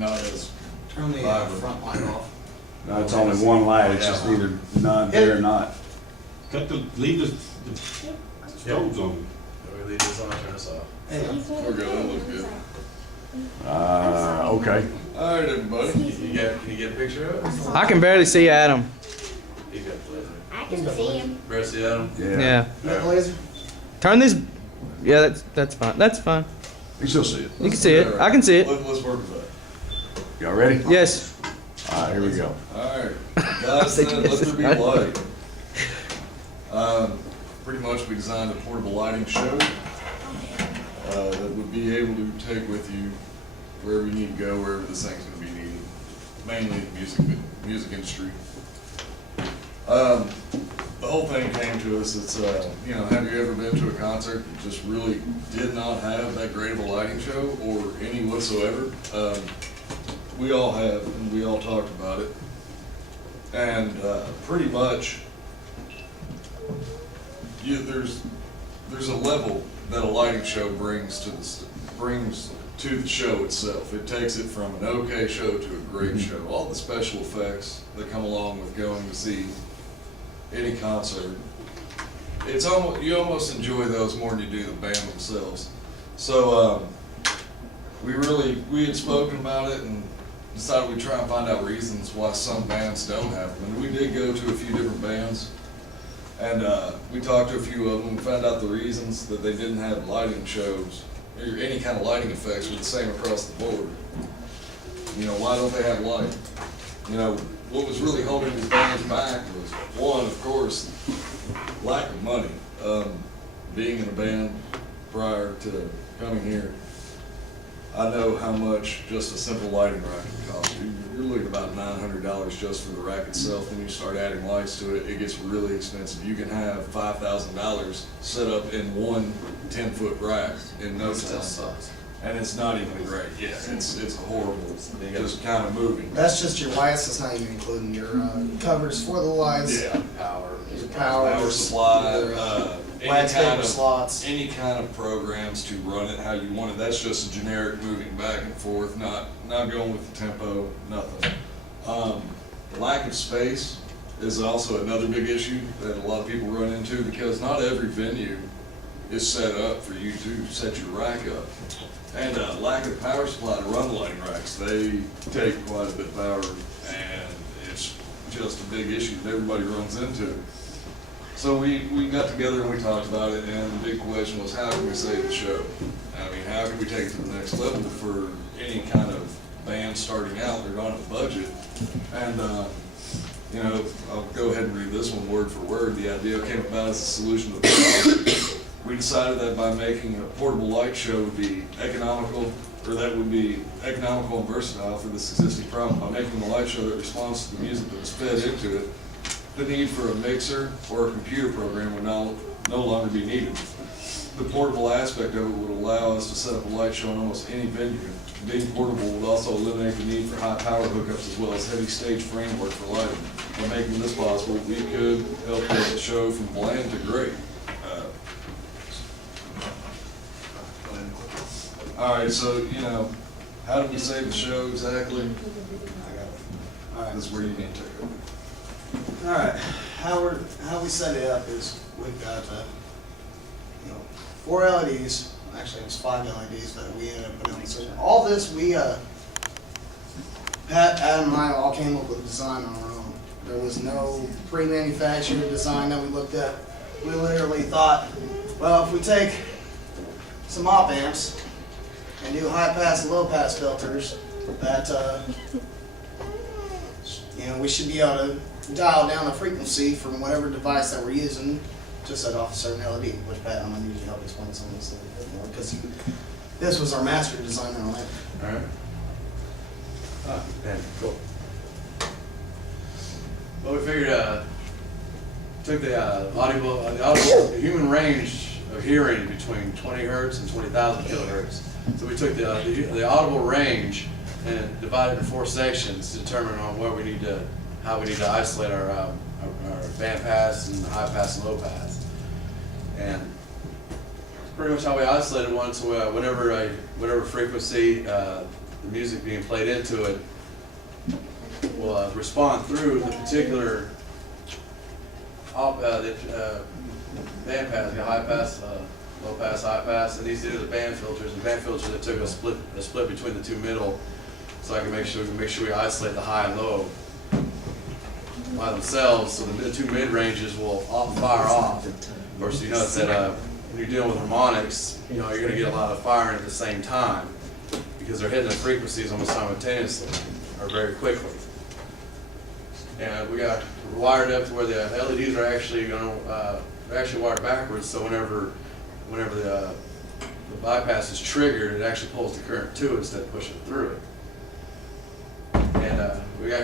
not as Turn the vibrant. front light off. No, it's only one light, it's just either not there or not. Leave the stoves on. We leave this on, turn this off. Hey, We're good, that looks good. Okay. All right, everybody. Can you get a picture of it? I can barely see Adam. You got the laser. I can see him. Better see Adam? Yeah. you got the laser? Turn these. Yeah, that's fine. That's fine. You still see it. You can see it. I can see it. Let's work with that. Y'all ready? Yes. All right, here we go. All right, guys, then let there be light. Pretty much we designed a portable lighting show that would be able to take with you wherever you need to go, wherever this thing's going to be needed, mainly the music industry. The whole thing came to us, it's, have you ever been to a concert that just really did not have that great of a lighting show or any whatsoever? We all have, and we all talked about it. And pretty much, there's a level that a lighting show brings to the show itself. It takes it from an okay show to a great show. All the special effects that come along with going to see any concert, it's almost, you almost enjoy those more than you do the band themselves. So we had spoken about it and decided we'd try and find out reasons why some bands don't have them. And we did go to a few different bands, and we talked to a few of them and found out the reasons that they didn't have lighting shows or any kind of lighting effects were the same across the board. Why don't they have light? What was really holding these bands back was, one, of course, lack of money. Being in a band prior to coming here, I know how much just a simple lighting rack can cost. You're looking at about $900 just for the rack itself. When you start adding lights to it, it gets really expensive. You can have $5,000 set up in one 10-foot rack in no time. And it's not even great. Yeah, it's horrible. Just kind of moving. That's just your lights, that's not even including your covers for the lights. Yeah. Your power supply, wax paper slots. any kind of programs to run it how you want it. That's just a generic moving back and forth, not going with the tempo, nothing. Lack of space is also another big issue that a lot of people run into, because not every venue is set up for you to set your rack up. And lack of power supply to run the lighting racks. They take quite a bit of power, and it's just a big issue that everybody runs into. So we got together and we talked about it, and the big question was, how can we save the show? I mean, how can we take it to the next level for any kind of band starting out? They're on a budget. And, I'll go ahead and read this one word for word. The idea came about as a solution to the problem. We decided that by making a portable light show would be economical, or that would be economical and versatile for this existing problem. By making a light show that responds to the music that is fed into it, the need for a mixer or a computer program would no longer be needed. The portable aspect of it would allow us to set up a light show in almost any venue. Being portable would also eliminate the need for high power hookups as well as heavy stage framework for lighting. By making this possible, we could help take the show from bland to great. All right, so, how do we save the show exactly? All right. This is where you need to take it. All right, how we set it up is we've got 4 LEDs. Actually, it's 5 LEDs that we ended up putting on the system. All this Pat, Adam, and I all came up with a design on our own. There was no pre-manufactured design that we looked at. We literally thought, well, if we take some op amps and do high pass and low pass filters, that we should be able to dial down the frequency from whatever device that we're using to set off a certain LED, which Pat, I'm going to need you to help explain some of this a little bit more, because this was our master designer on it. All right. Cool. Well, we figured, took the the human range of hearing between 20 hertz and 20,000 kilohertz. So we took the audible range and divided it into 4 sections to determine on how we need to isolate our band pass and high pass and low pass. And pretty much how we isolated one, so whatever frequency the music being played into it will respond through the particular band pass, high pass, low pass, high pass, and these are the band filters. The band filters that took a split between the two middle, so I can make sure we isolate the high and low by themselves, so the two mid ranges will fire off. Of course, you notice that when you're dealing with harmonics, you're going to get a lot of firing at the same time because they're hitting the frequencies almost simultaneously or very quickly. And we got wired up to where the LEDs are actually they're actually wired backwards, so whenever the bypass is triggered, it actually pulls the current to it instead of pushing through it. And we got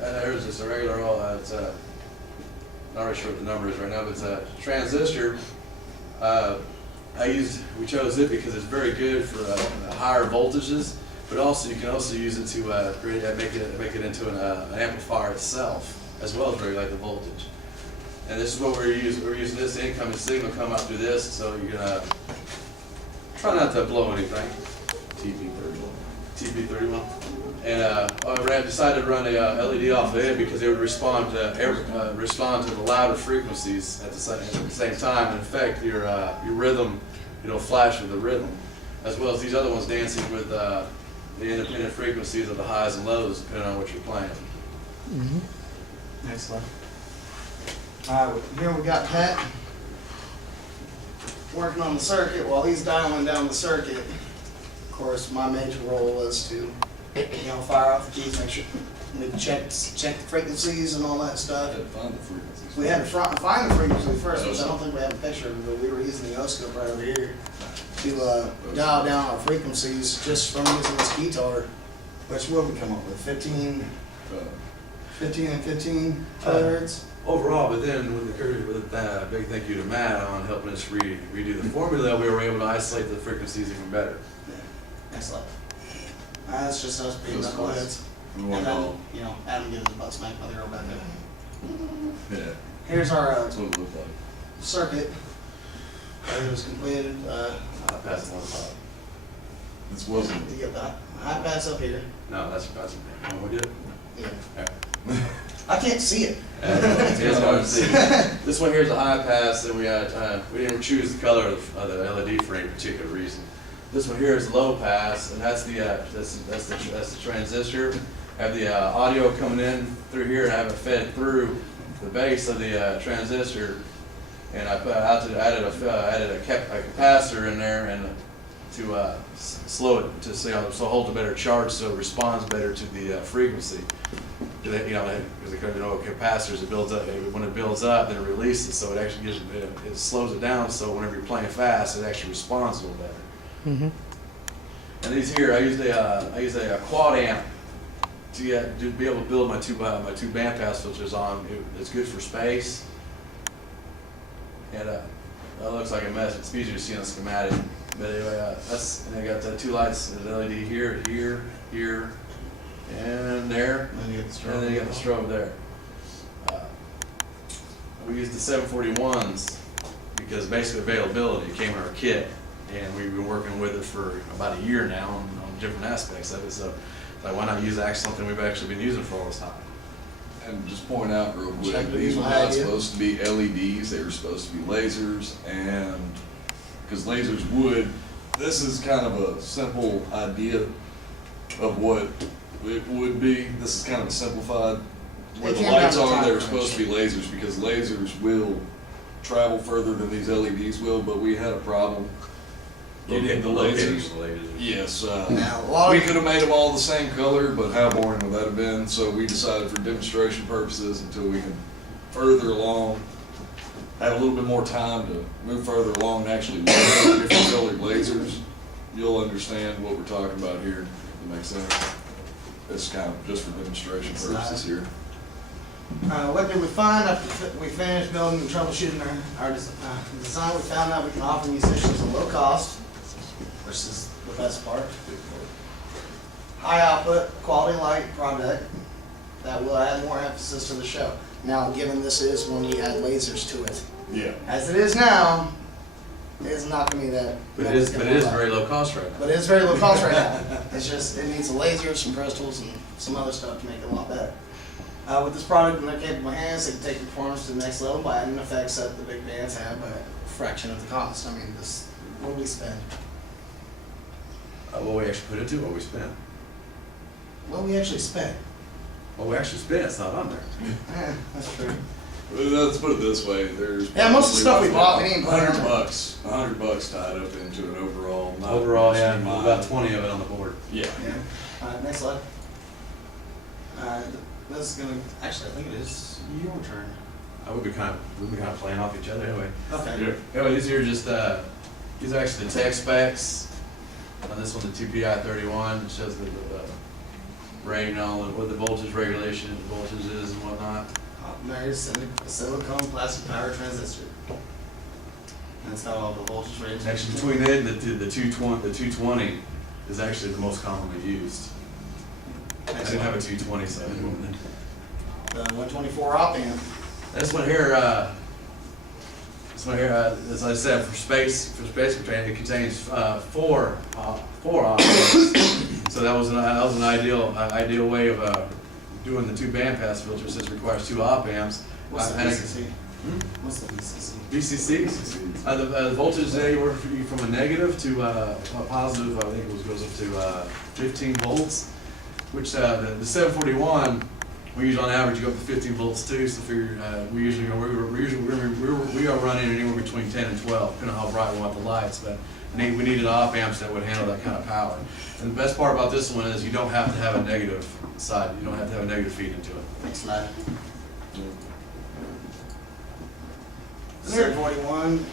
there's just a regular, it's not really sure what the number is right now, but it's a transistor. We chose it because it's very good for higher voltages, but also you can also use it to make it into an amplifier itself, as well as regulate the voltage. And this is what we're using. We're using this incoming signal come out through this, so you're gonna try not to blow anything. TP31. And I decided to run a LED off of it because it would respond to the louder frequencies at the same time, and in fact your rhythm, flash with the rhythm, as well as these other ones dancing with the independent frequencies of the highs and lows depending on what you're playing. Excellent. Here we got Pat working on the circuit while he's dialing down the circuit. Of course, my major role was to, fire off the keys, make sure we check the frequencies and all that stuff. Had to find the frequencies. We had to find the frequency first, which I don't think we have a picture of it, but we were using the oscilloscope right over here to dial down our frequencies just from using this guitar, which will we come up with 15 and 15 kilohertz. Overall, but then with that big thank you to Matt on helping us redo the formula, we were able to isolate the frequencies even better. Yeah. Excellent. That's just us being That's knuckleheads. We And want then, all, Adam gives his butt smack by the girl back there. yeah, Here's our that's what it looked like. circuit. It was completed. Pass one top. This wasn't, You get that high pass up here. No, that's passing. Oh, we did. Yeah. I can't see it. Here's how I see it. This one here is a high pass, and we didn't choose the color of the LED for any particular reason. This one here is low pass, and that's the transistor. I have the audio coming in through here, and I have it fed through the base of the transistor, and I added a capacitor in there and to slow it so it holds a better charge, so it responds better to the frequency. Because capacitors, it builds up. When it builds up, then it releases, so it actually it slows it down. So whenever you're playing fast, it actually responds a little better. And these here, I use a quad amp to be able to build my two bandpass filters on. It's good for space, and that looks like a mess. It's easier to see on the schematic. But anyway, and I got two lights, an LED here, and there, and then you got the strobe there. We used the 741s because basic availability came in our kit, and we've been working with it for about a year now on different aspects of it. So, why not use something we've actually been using for all this time? and just point out real quick, Check these were my not idea. supposed to be LEDs, they were supposed to be lasers, and, because lasers would, this is kind of a simple idea of what it would be. This is kind of a simplified, where It the came lights down to are, time they were crunch. supposed to be lasers, because lasers will travel further than these LEDs will, but we had a problem getting the lasers. Yes, Now, a lot we of- could have made them all the same color, but how boring would that have been? So we decided for demonstration purposes, until we can further along, have a little bit more time to move further along and actually look at different colored lasers, you'll understand what we're talking about here. Does that make sense? It's kind of just for demonstration purposes here. What did we find after we finished building and troubleshooting our design? We found out we can offer musicians a low cost, which is the best part. High output, quality light product that will add more emphasis to the show. Now, given this is when we add lasers to it. Yeah. As it is now, It's not gonna be that. But it is very low cost right now. But it's very low cost right now. It's just, it needs a laser, some crystals, and some other stuff to make it a lot better. With this product in their capable hands, they can take the performance to the next level by adding effects that the big bands have by a fraction of the cost. I mean, what do we spend? What we actually put into it, what we spent. What we actually spend? What we actually spent, it's not on there. Yeah, that's true. Well, let's put it this way, there's. Yeah, most of the stuff we bought, we didn't put on there. $100 tied up into an overall. not Overall, yeah, machine about mind. 20 of it on the board. Yeah. Yeah. Next slide. This is gonna, actually, I think it is your turn. We've been kind of playing off each other anyway. Okay. Anyway, these are just, these are actually the tech specs. On this one, the 2PI31, it shows the rating on what the voltage regulation, voltage is and whatnot. There's a silicone plastic power transistor. And it's got all the voltage ratings. Actually, between it and the 220 is actually the most commonly used. I didn't have a 220, so I didn't want it. The 124 op amp. This one here, as I said, for space containment, it contains four op amps. So that was an ideal way of doing the two bandpass filters, since it requires two op amps. What's the VCC? What's the VCC? VCC. The voltage is anywhere from a negative to a positive. I think it goes up to 15 volts. Which the 741, we usually on average go up to 15 volts too. So figure we are running anywhere between 10 and 12, depending on how bright we want the lights. But we needed op amps that would handle that kind of power. And the best part about this one is you don't have to have a negative side. You don't have to have a negative feed into it. Next slide. 741.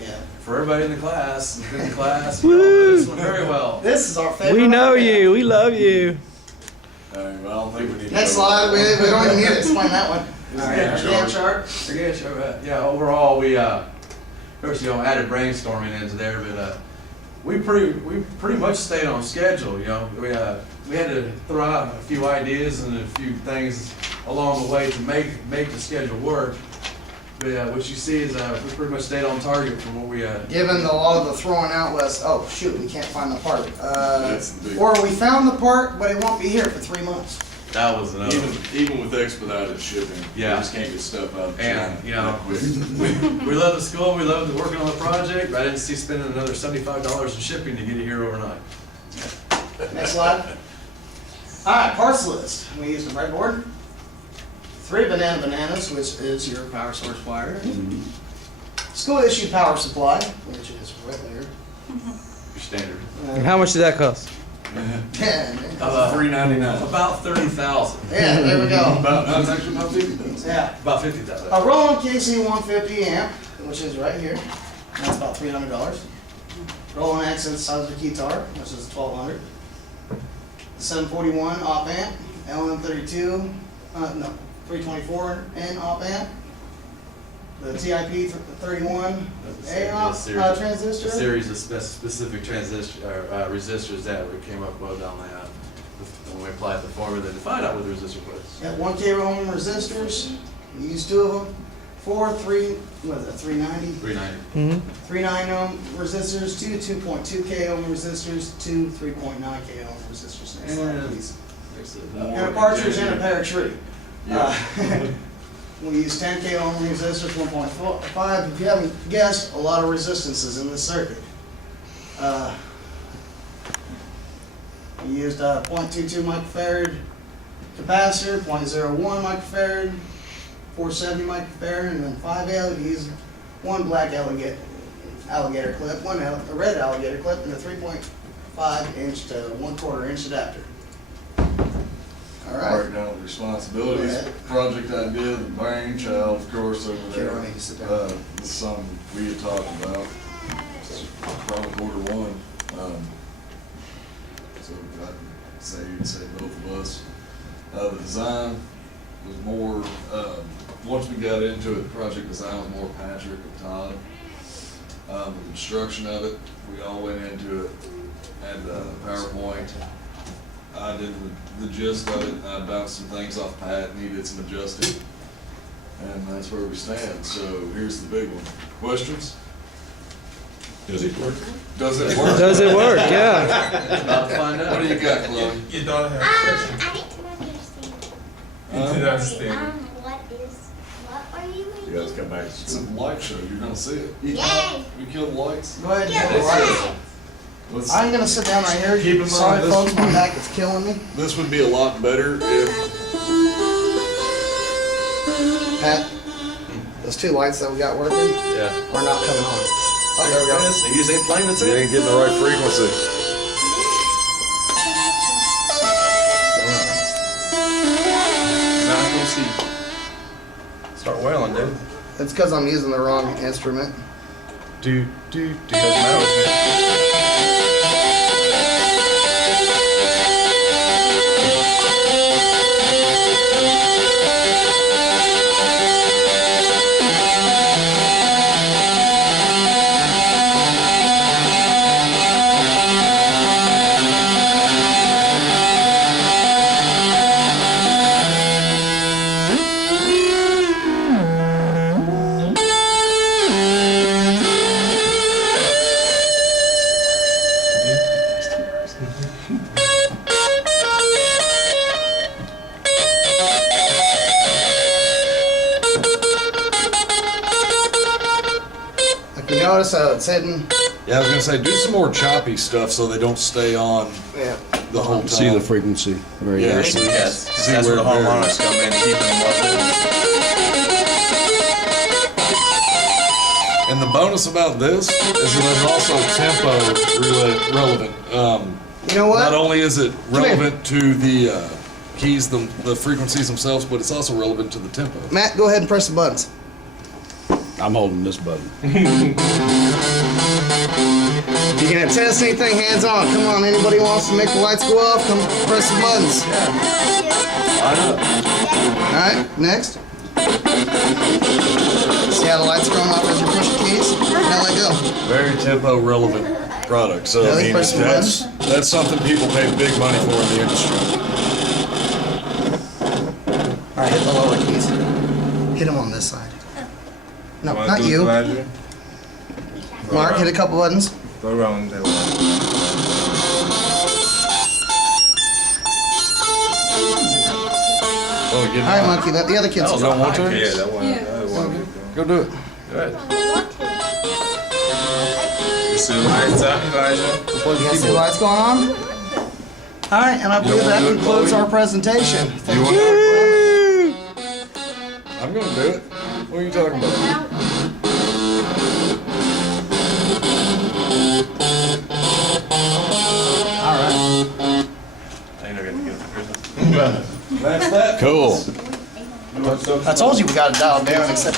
Yeah. For everybody in the class, you know this one very well. This is our favorite. We know op amp. you. We love you. Well, I don't think we need to. Next go slide. We over that. don't even need to explain that one. All right. Yeah, Our chart. Again, sure, yeah, overall, we, of course, added brainstorming into there, but, we pretty much stayed on schedule, you know. We had to throw out a few ideas and a few things along the way to make the schedule work. But, what you see is, we pretty much stayed on target from what we, Given the law of the throwing out was, oh shoot, we can't find the part. That's the big- Or we found the part, but it won't be here for 3 months. that was another. Even with expedited shipping, you Yeah. just can't get stuff out of And, China you know, that quick. We love the school, we love working on the project, but I didn't see spending another $75 in shipping to get it here overnight. Next slide. All right, parts list. We used a breadboard. 3 bananas, which is your power source wire. School issue power supply, which is right there. Your standard. And how much did that cost? Yeah, $3.99. About 30,000. yeah, there we go. That's actually about 50. Yeah. About 50,000. A Roland KC 150 amp, which is right here. That's about $300. Roland accent size of guitar, which is $1,200. The 741 op amp, LM32, 324 N op amp. The TIP 31 A op transistor. A series of specific resistors that we came up with on the, when we applied the formula to find out what the resistor was. Got 1K ohm resistors. We used 2 of them. 390? 390. Mm-hmm. 3.9 ohm resistors, 2.2K ohm resistors, 3.9K ohm resistors. Next slide, please. And a partridge and a pear tree. We use 10K ohm resistors, 1.5. If you haven't guessed, a lot of resistances in this circuit. We used 0.22 microfarad capacitor, 0.01 microfarad, 470 microfarad, and then 5 LEDs, 1 black alligator clip, 1 red alligator clip, and a 3.5 inch to 1/4 inch adapter. All right. Breakdown of responsibilities, Go ahead. project idea, the brainchild, of course, over Sure, there. I need to sit down. This is something we had talked about, probably quarter 1. So I'd say both of us. The design was more, once we got into it, the project design was more Patrick and Todd. The construction of it, we all went into it, had PowerPoint. I did the gist of it, I bounced some things off Pat, needed some adjusting, and that's where we stand. So here's the big one. Questions? Does it work? Does it work? Does it work? Yeah. About to find out. What do you got, Chloe? Your daughter has a question. I didn't understand. You didn't understand. What are you You making? guys come back. It's a light show, you're gonna see it. Yay! You killed the lights? Go ahead and Yeah, get the lights. what? Let's- I'm gonna sit down right here. Keep in mind Sorry, this- folks, my back is killing me. This would be a lot better if, Pat, those two lights that we got working Yeah. are not coming on. Oh, there we go. They use ain't playing, that's you it. ain't getting the right frequency. Now I can see. Start wailing, dude. It's because I'm using the wrong instrument. Doesn't matter. If you notice how it's hidden, Yeah, I was gonna say, do some more choppy stuff so they don't stay on yeah. the whole time. See the frequency. Right Yeah, there. see, Yes, see that's where where the it varies. harmonics come in, keeping them up there. And the bonus about this is that there's also tempo relevant. You know Not what? only is it here. relevant to the keys, the frequencies themselves, but it's also relevant to the tempo. Matt, go ahead and press the buttons. I'm holding this button. If you're gonna test anything, hands on. Come on, anybody wants to make the lights go off, come press the buttons. Alright, next. See how the lights are going off as you push the keys? Now let go. Very tempo relevant product. So I Really? mean, Press the that's something people pay big money for in the industry. Alright, hit the lower keys. Hit them on this side. No, not you. Mark, hit a couple buttons. Go around that way. Oh, get Alright, Monkey, let the other kids You don't want to? Yeah, that one. That one. Go do it. You see the lights out, Elijah? You guys see the lights going on? Alright, and I believe that concludes our presentation. Thank you. I'm gonna do it. What are you talking about? Alright. That's that. Cool. I told you we got it dialed down, except